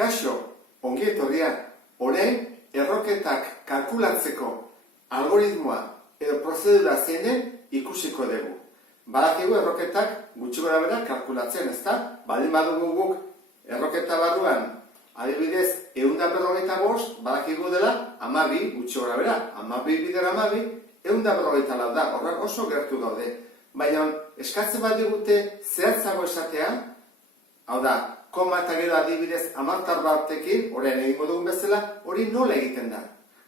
Kaixo, ongi etorria, orain erroketak kalkulatzeko algoritmoa edo prozedura zein den ikusiko dugu. Badakigu erroketak gutxi gorabehera kalkulatzen, ezta? Baldin badugu guk erroketa barruan, adibidez, 155, badakigu dela 12 gutxi gorabehera. 12 bider 12, 154 da, horrek oso gertu daude. Baina eskatzen badigute zehatzago esatea, hau da, koma eta gero adibidez amartar batekin, orain egingo dugun bezala, hori nola egiten da.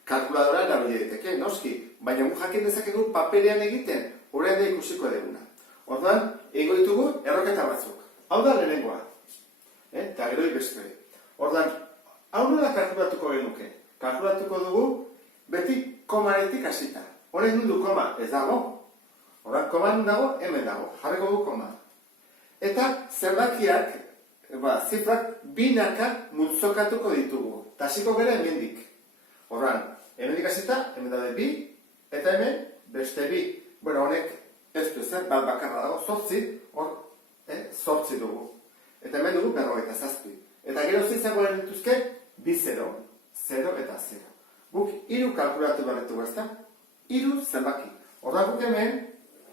Kalkuladora erabili daiteke, noski, baina guk jakin dezakegu paperean egiten, orain da ikusiko duguna. Orduan, egingo ditugu erroketa batzuk. Hau da lehenengoa. Eta gero beste. Orduan, hau nola kalkulatuko genuke? Kalkulatuko dugu beti komaretik hasita. Orain nundu koma ez dago. Orduan, koma nun dago, hemen dago. Jarriko dugu koma. Eta zerbakiak, zifrak binaka multzokatuko ditugu. Tasiko gara hemendik. Orduan, hemendik hasita, hemen daude bi, eta hemen beste bi. Bueno, honek ez du zer, bat bakarra dago, 8, hor, 8 dugu. Eta hemen dugu 47. Eta gero izango dituzke, bi 0, 0 eta 0. Guk 3 kalkulatu barretu ezta? 3 zenbaki. Orduan guk hemen,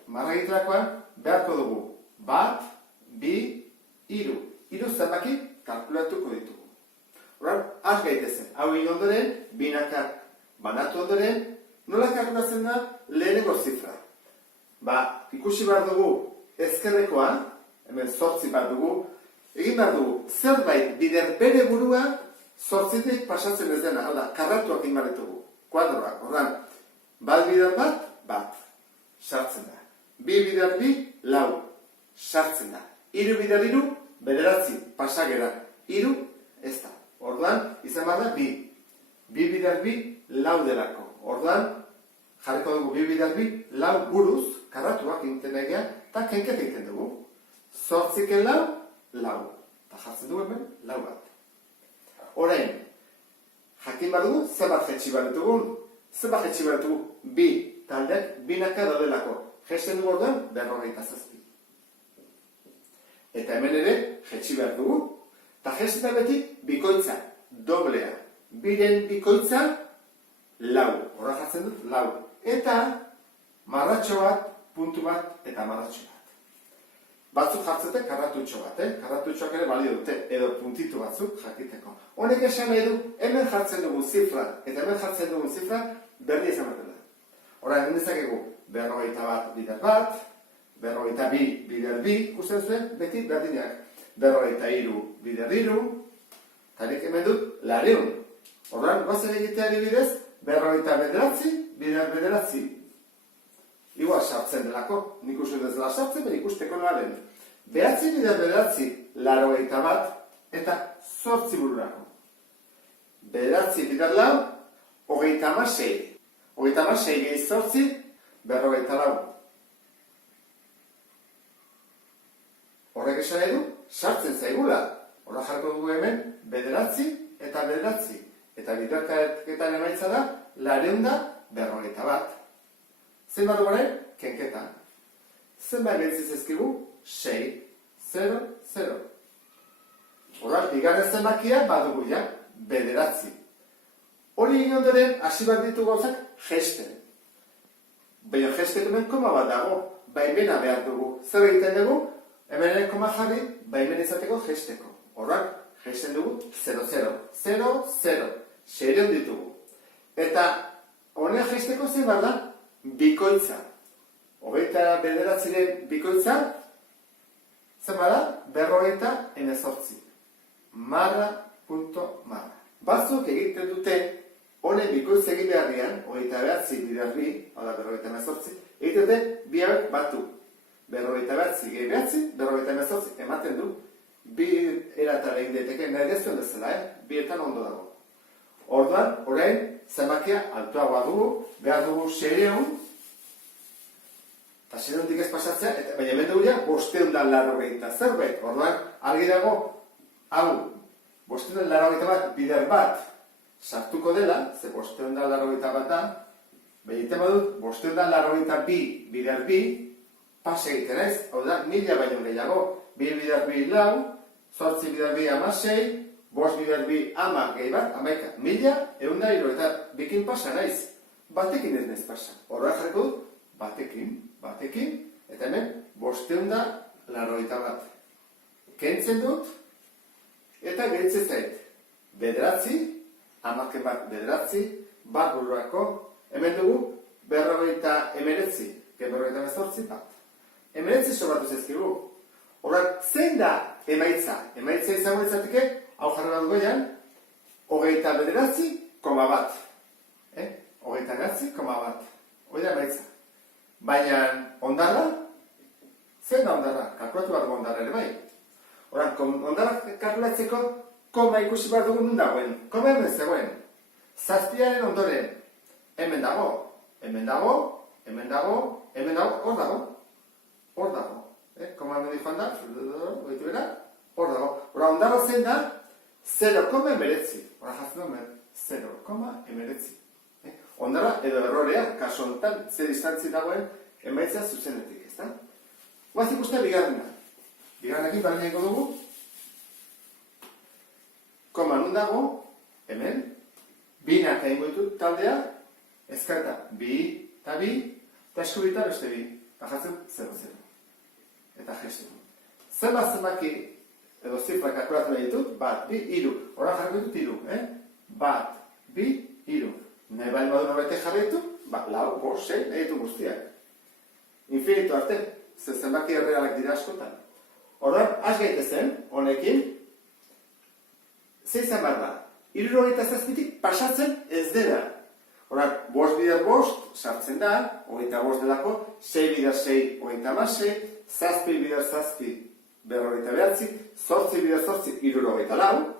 marragiterakoan, beharko dugu. 1, 2, 3. 3 zenbaki kalkulatuko ditugu. Orduan, az gaitezen. Hau egin ondoren, binaka banatu ondoren, nola kalkulatzen da lehenengo zifra. Ikusi behar dugu ezkerrekoa, hemen 8 bat dugu, egin behar dugu zerbait bider bere burua 8tik pasatzen ez dena, hau da, karratuak egin behar ditugu, kuadroak. Orduan, bat bider bat, sartzen da. Bi bider bi, 4, sartzen da. 3 bider 3, 9, pasagera. 3, ez da. Orduan, izan behar da, 2. 2 bider 2, 4 delako. Orduan, jarriko dugu 2 bider 2, 4 buruz, karratuak egiten egia, eta kenketa egiten dugu. 8ken 4, 4. Eta jartzen dugu hemen, 4 bat. Orain, jakin behar dugu, zenbat jetxi behar ditugun. Zenbat jetxi behar ditugu, 2 taldeak binaka daudelako. Jesten dugu orduan, 47. Eta hemen ere, jetxi behar dugu. Eta jestetan beti, bikoitza, doblea. Biren bikoitza, 4. Horra jartzen dut, 4. Eta marratxo bat, puntu bat eta marratxo bat. Batzuk jartzete karratutxo bat, karratutxoak ere balio dute, edo puntitu batzuk jakiteko. Honek esan nahi du, hemen jartzen dugun zifra, eta hemen jartzen dugun zifra, berdi esan batela. Hora, hemen dezakegu, 41 bider bat, 42 bider bi, ikusten zuen, beti berdinak. 43 bider 3, eta nik hemen dut, 400. Horren, gozen egitea adibidez, 49 bider 9. Igual sartzen delako, nik uste dezela sartzen, bera ikusteko noaren. 9 bider 9, 81, eta 8 bururako. 9 bider 4, 36. 36 gehi 8, 44. Horrek esan nahi du, sartzen zaigula. Horra jarko dugu hemen, 9 eta 9. Eta biderketan emaitza da, 441. Zenbat dugu nahi? Kenketa. Zenbat gentziz ezkigu? 6, 0, 0. Horra, bigarren zenbakia badugu ja, 9. Hori egin ondoren, hasi bat ditu gauzak, jesten. Baina jestetumen koma bat dago, baimena behar dugu. Zer egiten dugu? Hemen ere koma jarri, baimen izateko jesteko. Horra, jesten dugu, 0, 0, 0, 0. 6 ditugu. Eta honen jesteko zen behar da, bikoitza. 29 bikoitza, zen behar da, 48. Marra, punto, marra. Batzuk egiten dute, honen bikoitza egin beharrian, 29 bider 2, hau da, 48, egiten dute, bi hauek batu. 49 gehi 48 ematen du, bi eratara egin daiteke, nahi dezuen dezela, bietan ondo dago. Orduan, orain, zenbakia altuagoa dugu, behar dugu 600, eta 600 ez pasatzea, baina hemen dugu ja, 580 zerbait. Orduan, argi dago, hau, 580 bider bat sartuko dela, ze 580 bat da, baina egiten badut, 582 bider 2, pas egiten ez, hau da, 1000 baino gehiago, 2 bider 2 4 bider 2 16, bost bider bi ama gehi bat, amaika, 1100 eta bikin pasa naiz. Batekin ez naiz pasa. Horra jarriko dut, batekin, eta hemen 581. Kentzen dut, eta geritzen zait. Bederatzi, amaken bat bederatzi, bat bururako, hemen dugu, 59, berrogeita hemezortzi bat. 19 sobratu zezkigu. Horrak, zein da emaitza? Emaitza izango izateke, hau jarra bat goian, 29,1. Hogeita gatzi, bat. Hoi da emaitza. Baina, ondarra? Zein da ondarra? Kalkulatu bat ondarra ere bai. Horrak, ondarra kalkulatzeko, koma ikusi behar dugun nun dagoen. Koma hemen zegoen. Zazpiaren ondoren. Hemen dago, hor dago. Koma hemen joan da, hor dago. Hora, ondarra zein da, 0,19. Hora jatzen duen, 0,19. Ondarra edo errorea, kaso honetan, ze distantzi dagoen emaitza zuzenetik, ezta? Guaz ikusten bigarrena. Bigarrenekin berdineko dugu. Koma nun dago, hemen, binak egingo ditut taldea, ezkarta bi, eta eskubita beste bi. Eta jatzen 0,0. Eta gestu. Zenbaki edo zifra kalkulatu nahi ditut, bat, bi, hiru. Hora jarriko ditut hiru, bat, bi, hiru. Nahi bali badu norbete jarraitu, lau, bost, sei, nahi ditu guztiak. Infinitu arte, zenbaki errealak dira askotan. Horren, has gaitezen, honekin, zeizan behar da, 77tik pasatzen ez dela. Horren, 5 bider 5, sartzen da, 25 delako, 6 bider 6, 36, 7 bider 7, 49, 8 bider 8, 74,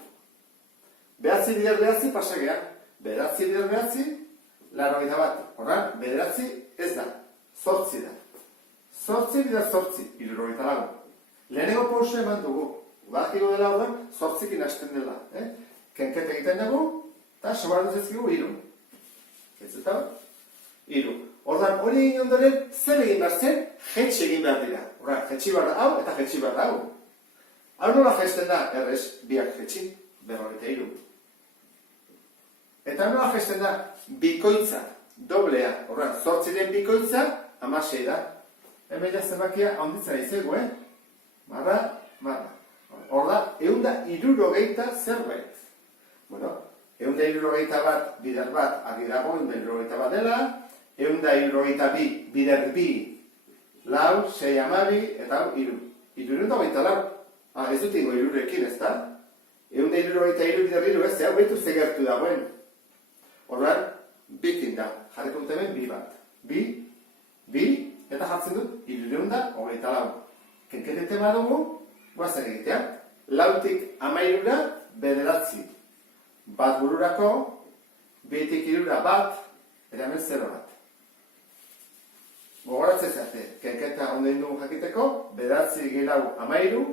9 bider 9 pasagea. 9 bider 9, 81. Horren, 9 ez da, 8 da. 8 bider 8, 74. Lehenengo pauso eman dugu. Badakiko dela horren, 8ekin hasten dela. Kenket egiten dugu, eta sobardu zezkigu 3. Ez eta 3. Horren, hori egin ondoren, zer egin behar zen, jetxe egin behar dira. Horren, jetxi behar da hau, eta jetxi behar da hau. Hau nola jesten da, errez, biak jetxi, 43. Eta nola jesten da, bikoitza, doblea. Horren, 8 bikoitza, 16 da. Hemen ja zenbakia handitzen izego, Marra. Hor da, 160 zerbait. Bueno, 161 bider bat, argi dago, 161 bat dela, 162 bider bi, lau, 6 amabi, eta hau, 3. 324. Ez dut ingo 3ekin, ez da? 163 bider 3, ez, hau betu zegertu dagoen. Horren, bikin da, jarriko dut hemen, bi bat. Bi, eta jartzen dut, 324. Kenketete badugu, guazen egitea. Lautik 13 bederatzi. Bat bururako, bitik 3 bat, eta hemen 0 bat. Gogoratzen zate, kenketa ondein dugu jakiteko, bederatzi gehi lau 13,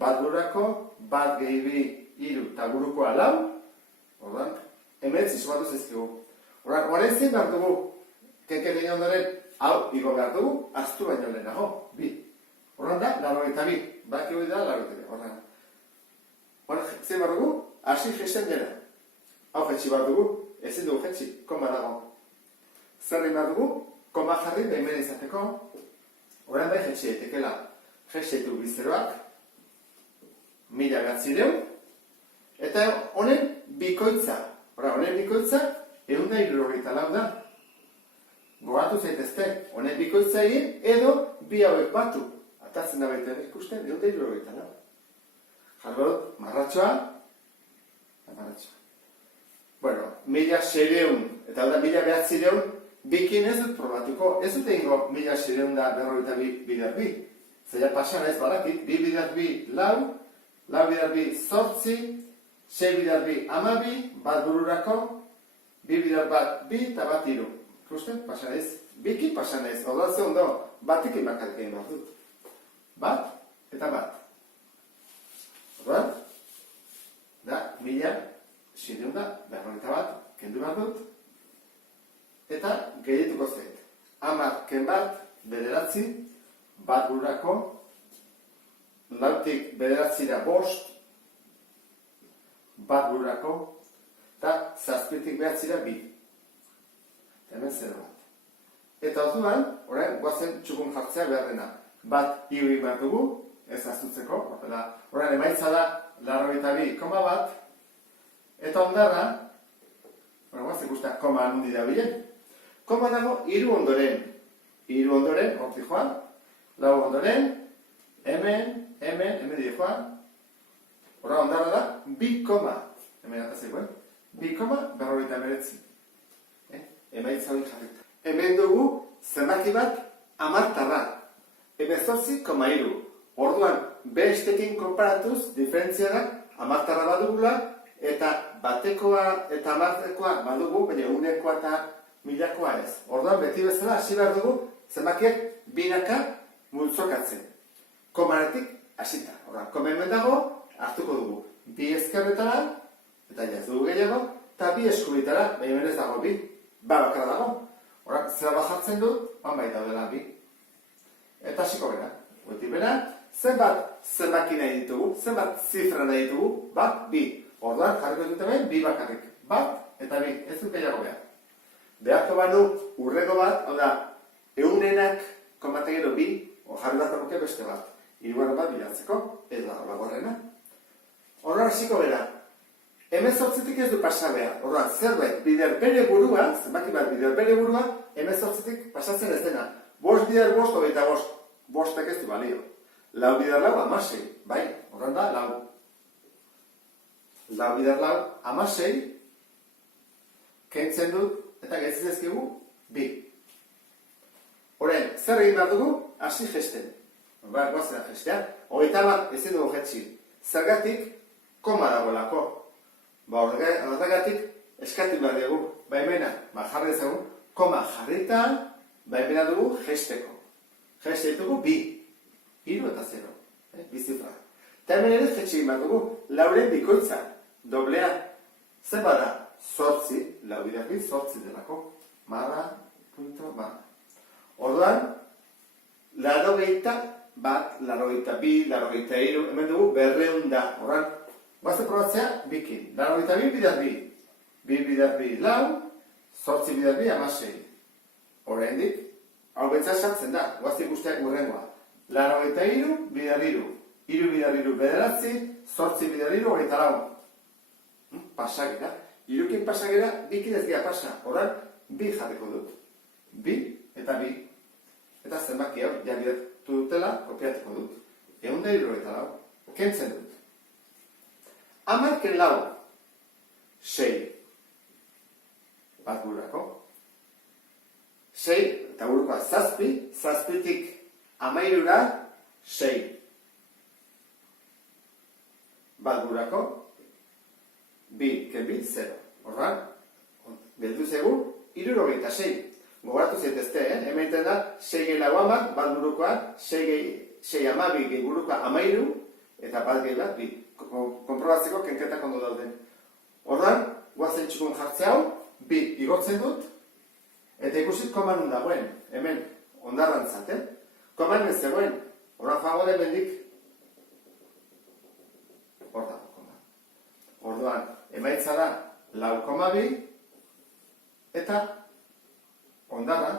bat bururako, bat gehi bi 3, eta burukoa 4, horren, hemen zizubatu zezkigu. Horren zein behar dugu, kenketa egin ondoren, hau igo behar dugu, aztu baino lehenago, bi. Horren da, 82, baki hori da, 82, horren. Horren, zein behar dugu, hasi jesten dela. Hau jetxi behar dugu, ezin dugu jetxi, koma dago. Zerrin behar dugu, koma jarri behin izateko, horren bai jetxi etekela. Jetxetu bizeroak, 1900, eta honen bikoitza. Honen bikoitza, 164 da. Gogatu zaitezte, honen bikoitza egin, edo bi hauek batu. Atatzen da baita ikusten, 164. Jarrot, marratxoa, marratxoa. Bueno, 1600, eta da 1900, bikin ez dut probatuko, ez dut egingo 1600 da berrogeita bider bi. Zaila pasan ez badakit, 2 bider bi lau, lau bider bi 8, 6 bider bi 12, bat bururako, 2 bider bat bi eta bat 3. Ikusten, pasan ez, biki pasan ez, oda ze ondo, batekin bakarik egin behar dut. Bat eta bat. Horren, da, 1600 da, berrogeita bat, kendu behar dut, eta gehietuko zait. 10 ken bat, bederatzi, bat bururako, lautik bederatzira 5, bat bururako, eta zazpitik behatzira bi. Hemen 0 bat. Eta orduan, orain, guazen txukun jartzea behar dena. Bat hiru behar dugu, ez azutzeko, orain emaitza da 82,1, eta ondarra, guazen ikustea, koma anundi da bilen. Koma dago hiru ondoren. Hiru ondoren, hortik joan, lau ondoren, hemen di joan, ora ondarra da, 2 koma, hemen atazekoen, 2 koma 59. Emaitza hori jarrita. Hemen dugu zenbaki bat amartarra. 18,3. Orduan, bestekin konparatuz, diferentzia da, amartarra badugula, eta batekoa eta amartekoa badugu, baina unekoa eta milakoa ez. Orduan, beti bezala, hasi behar dugu, zenbakiak binaka multzokatzen. Komaretik hasita. Orduan, komen dago, hartuko dugu. Bi ezkerretara, eta jaz dugu gehiago, eta bi eskubitara, baina ez dago bi. Bakarra dago. Horak, zera bajartzen dut, bai daudela bi. Eta hasiko bera. Goetik bera, zenbat zenbaki nahi ditugu, zenbat zifra nahi ditugu, bat, bi. Orduan, jarriko dute behin, bi bakarrik. Bat eta bi, ez dut gehiago behar. Beharko banu, urrego bat, hau da, eunenak, konbategero bi, jarri bat dagoke beste bat. Hirugarren bat bilatzeko, ez da, horrena. Orduan, hasiko bera. Hemen zortzitik ez du pasa behar. Orduan, zerbait bider bere burua, zenbaki bat bider bere burua, hemen zortzitik pasatzen ez dena. Bost bider bost, hogeita bost. Bostak ez du balio. Lau bider lau, 16. Bai, orduan da, lau. Lau bider lau, 16. Kentzen dut, eta gehitzen ezkigu, bi. Horen, zer egin behar dugu? Hasi gesten. Ba, guazera gestea. Hogeita bat, ezin dugu jetxi. Zergatik, koma dagoelako. Ba, horregatik eskatu behar dugu, baimena, jarri ezagun, koma jarrita, baimena dugu gesteko. Geste ditugu bi, hiru eta 0, bi zifra. Eta hemen ere jetxe behar dugu, lauren bikoitza, doblea, zer bada, 8, lau bideak 8 delako, marra, punto, marra. Orduan, 81 bat, 82, 83, hemen dugu 200, orduan, Baze probatzea, bikin. 82 bidaz bi. 2 bidaz bi lau, 8 bidaz bi 16. Oraindik, hau betza sartzen da, guazte ikusteak urrengoa. 83 bidaz hiru. 3 bidaz hiru bederatzi, 8 bidaz hiru, 24. Pasagera. Hirukin pasagera, bikin ez gira pasa. Horan, bi jarriko dut. Bi eta bi. Eta zenbaki hau, ja bidatu dutela, kopiatuko dut. 174. Kentzen dut. Amarken lau, 6, bat bururako. 6, eta burukoa zazpi, zazpitik 13, 6. Bat bururako, bi, kebi, 0. Horran, geldu zegu, 76. Gogoratu zaitezte, hemen da, 6 gehi lau amak, bat burukoa, 6 amabi gehi burukoa 13, eta bat gehi bat, bi. Konprobatzeko kenketak ondo dauden. Orduan, guazen txukun jartze hau, bi igotzen dut, eta ikusit koman dagoen, hemen, ondarrantzat, Koman ez zegoen, orduan fago den bendik, hor dago koman. Orduan, emaitza da, 4,2, eta ondarra,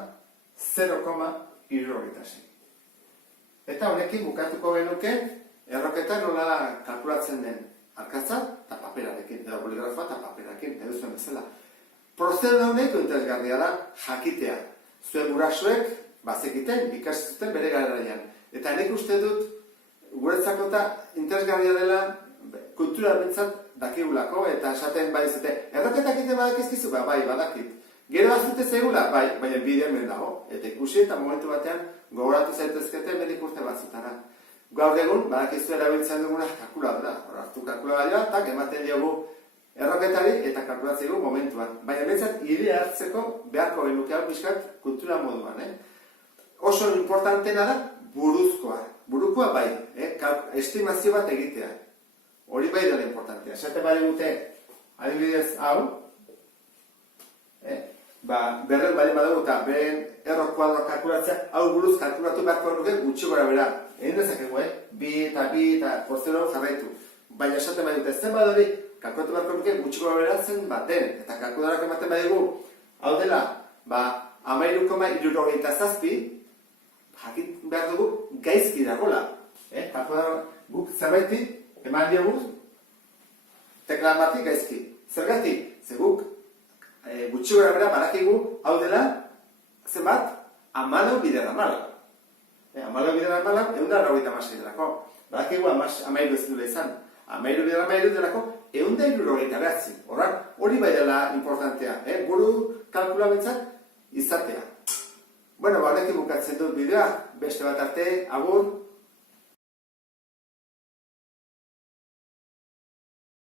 0,76. Eta honekin bukatuko genuke, erroketa nola kalkulatzen den arkatza eta paperarekin, edo boligrafa eta paperarekin, edo zuen bezala. Prozedura honek interesgarria da jakitea. Zuen gurasoek bazekiten, ikasi zuten bere garaian. Eta nik uste dut, guretzako eta interesgarria dela kultura bintzat dakigulako, eta esaten bai zute, erroketak egiten badakizkizu, bai, badakit. Gero bazute zegula, bai, baina bideen ben dago. Eta ikusi eta momentu batean gogoratu zaitezkete medik urte batzutara. Gaur egun, badakizu erabiltzen duguna kalkuladora. Hartu kalkuladorea, eta ematen diogu erroketari eta kalkulatzen dugu momentuan. Baina behintzat, idea hartzeko beharko genuke hau pixkat kultura moduan. Oso importantena da buruzkoa. Burukoa bai, estimazio bat egitea. Hori bai dela importantea. Esate bari gute, adibidez hau, berren bali badugu eta beren erro kuadroa kalkulatzea, hau buruz kalkulatu beharko nuke gutxi gora bera. Egin dezakegu, bi eta porzero jarraitu. baina esaten badute zenbat hori, kalkulatu beharko nuke gutxiko beratzen baten, eta kalkularak ematen badigu, hau dela, 13,67, jakit behar dugu gaizki dagoela. Guk zerbaiti eman diogu tekla bati gaizki. Zergatik, ze guk gutxi gora bera badakigu hau dela zenbat 14,14. 14,14 196 delako. Badakigu 13 ez duela izan. 13,13 delako 169. Hori bai dela importantea. Buru kalkulabentzat izatea. Bueno, horrekin bukatzen dut bideoa. Beste bat arte, agur.